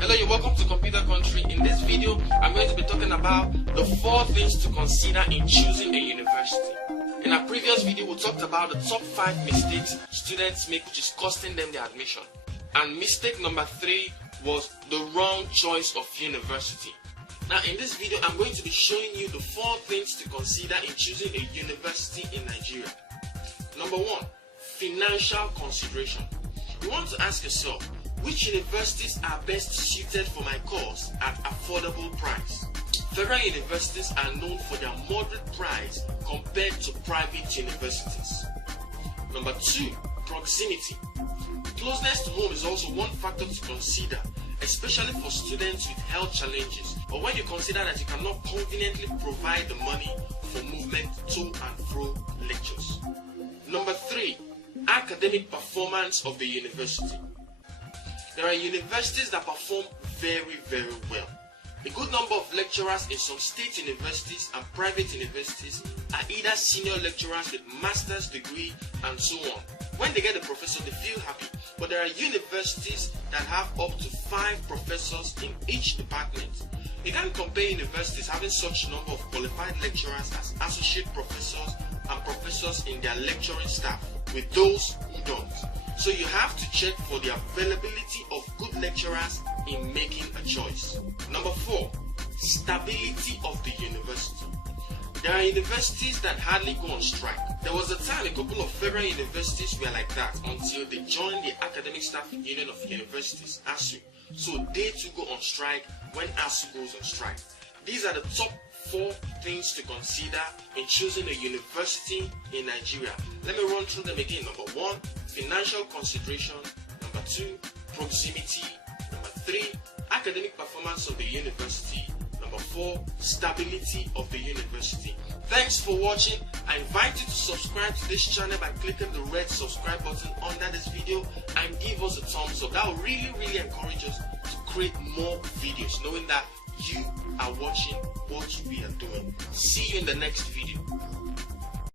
Hello, you're welcome to Computer Country. In this video, I'm going to be talking about the 4 things to consider in choosing a university. In our previous video, we talked about the top 5 mistakes students make which is costing them their admission. And mistake number 3 was the wrong choice of university. Now in this video, I'm going to be showing you the 4 things to consider in choosing a university in Nigeria. Number 1, financial consideration. You want to ask yourself, which universities are best suited for my course at affordable price? Federal universities are known for their moderate price compared to private universities. Number 2, proximity. Closeness to home is also one factor to consider, especially for students with health challenges or when you consider that you cannot conveniently provide the money for movement to and fro lectures. Number 3, academic performance of the university. There are universities that perform very well. A good number of lecturers in some state universities and private universities are either senior lecturers with master's degree and so on. When they get a professor, they feel happy. But there are universities that have up to 5 professors in each department. You can't compare universities having such a number of qualified lecturers as associate professors and professors in their lecturing staff with those who don't. So you have to check for the availability of good lecturers in making a choice. Number 4, stability of the university. There are universities that hardly go on strike. There was a time a couple of federal universities were like that until they joined the Academic Staff Union of Universities, ASU. So they too go on strike when ASU goes on strike. These are the top 4 things to consider in choosing a university in Nigeria. Let me run through them again. Number 1, financial consideration. Number 2, proximity. Number 3, academic performance of the university. Number 4, stability of the university. Thanks for watching. I invite you to subscribe to this channel by clicking the red subscribe button under this video and give us a thumbs up. That will really encourage us to create more videos, knowing that you are watching what we are doing. See you in the next video.